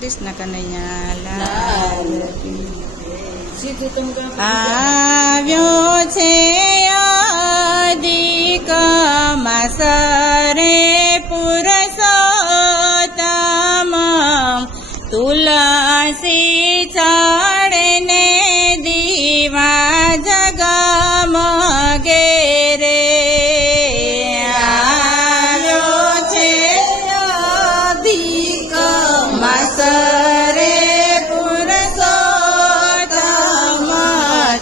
કૃષ્ણ કનૈયા લાલ સીધું તમે આવ્યો છે અધિક માસ રે પુરુષોત્તમ તુલસી ચડને દીવા જગમગે રે આવ્યો છે અધિક માસ રે પુરુષોત્તમ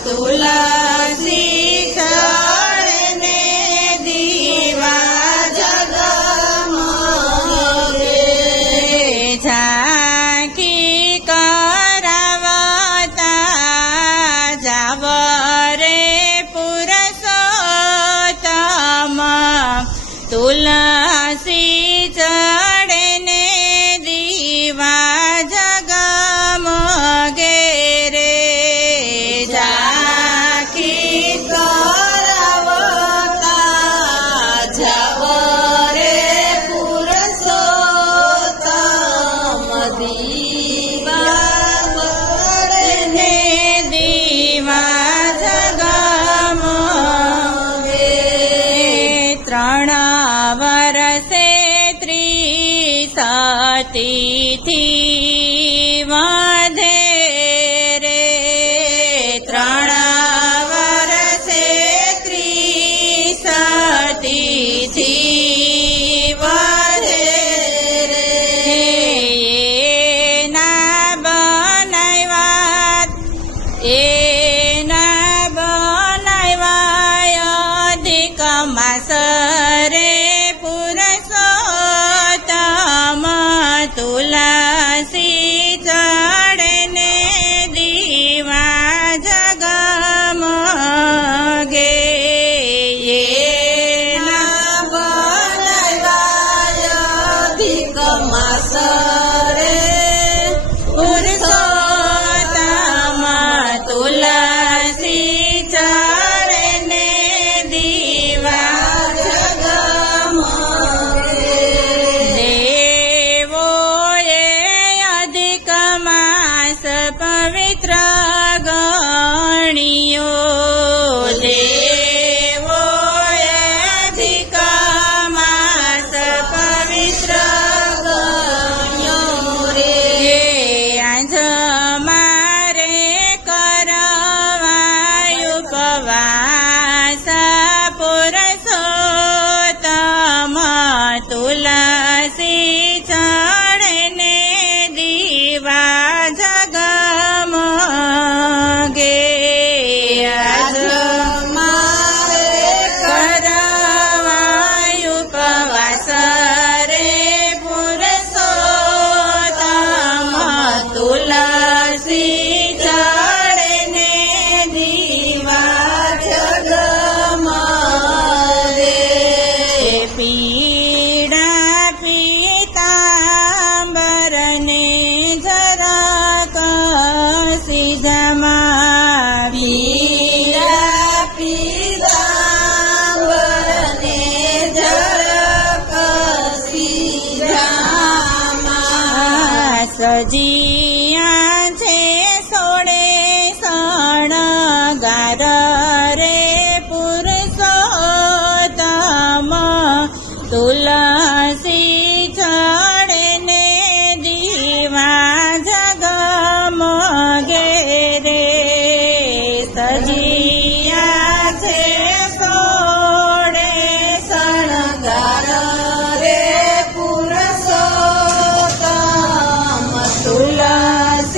તુલસી ચડને દીવા જગમગે ઝાંખી કરાવતા જાવ રે પુરુષોત્તમ તુલસી ચડને દીવા જગમગે રે ઝાંખી કરાવતા જાવ રે પુરુષોત્તમ દીવા ચડને દીવા જગમગે ત્રણ વર્ષે ત્રિસતીથી વધે રે ત્રણ વર્ષે ત્રિસતીથી વધે રે એના બનાવ્યા અધિક માસ રે પુરુષોત્તમ તુલસી ચડને દીવા જગમગે એના બનાવ્યા અધિક માસ રે પુરુષોત્તમ તુલસી ચડને દીવા જગમગે દેવોએ અધિક માસ પવિત્ર ગણ્યો દેવોએ અધિક માસ પવિત્ર ગણ્યો રે આજ મારે કરવાય ઉપવાસ પુરુષોત્તમ તુલસી ચડને દીવા જગમગે આજ મારે કરવાય ઉપવાસ રે પુરુષોત્તમ તુલસી ચડને દીવા જગમગે પીડા પીતાંબરને જરાક સીધામાં પીડા પીતાંબરને જરાક સીધામાં સજિયા છે સોળે શણગાર રે પુરુષોત્તમ તુલસી ચડને દીવા જગમગે રે સજિયા છે સોળે શણગાર રે પુરુષોત્તમ તુલસી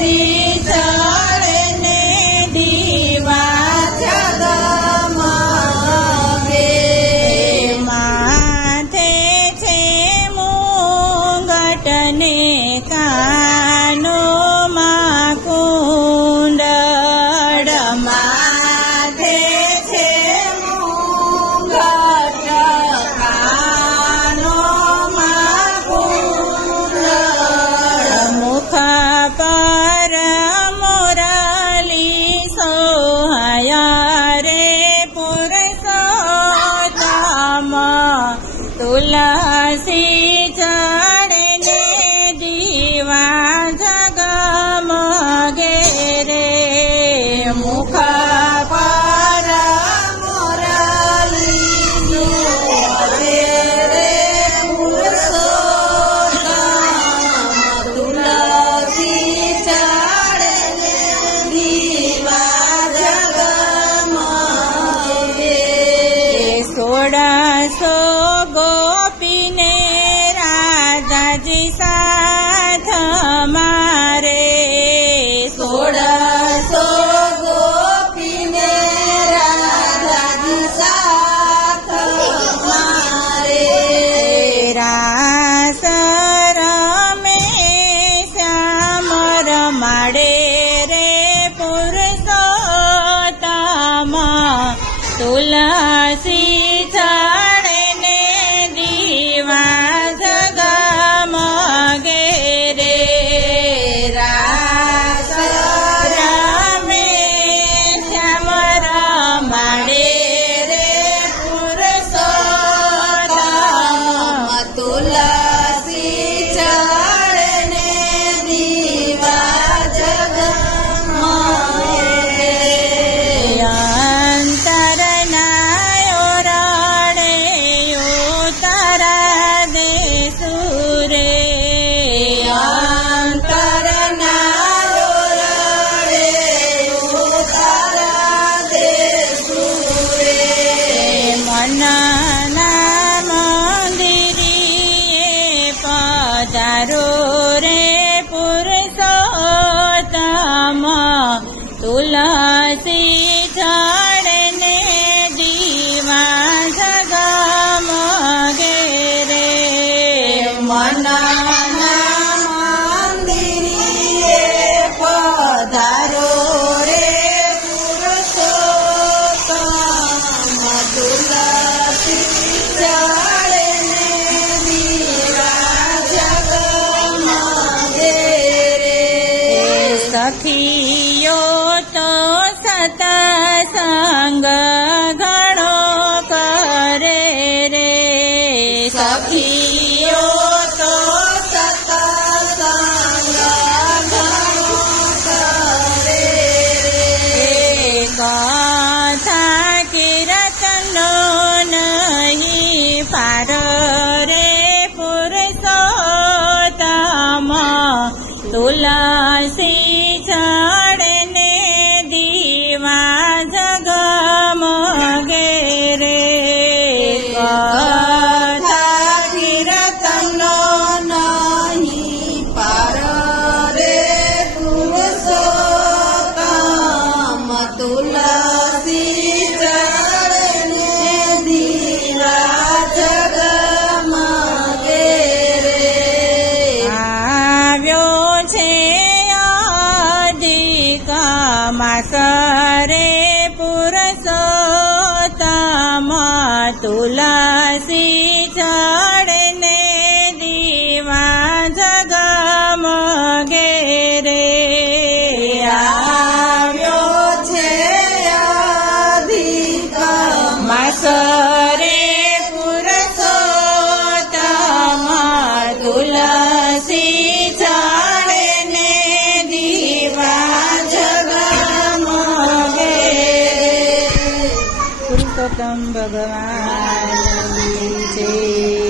સખીયો તો સતસંગ ઘણો કરે રે સખીઓ તો સતસંગ ઘણો કરે રે કથા કીર્તનો નહીં પાર રે પુરુષોત્તમ તુલસી ચડને દીવા જગમગે રે કથા કીર્તનો નહીં પાર રે પુરુષોત્તમ તુલસી ચડને દીવા જગમગે રે આવ્યો છે અધિક માસ રે પુરુષોત્તમ તુલસી ચડને દીવા જગમગે રે આવ્યો છે અધિક માસ રે પુરુષોત્તમ તુલસી ચડને દીવા જગમગે પુરુષોત્તમ ભગવાન છે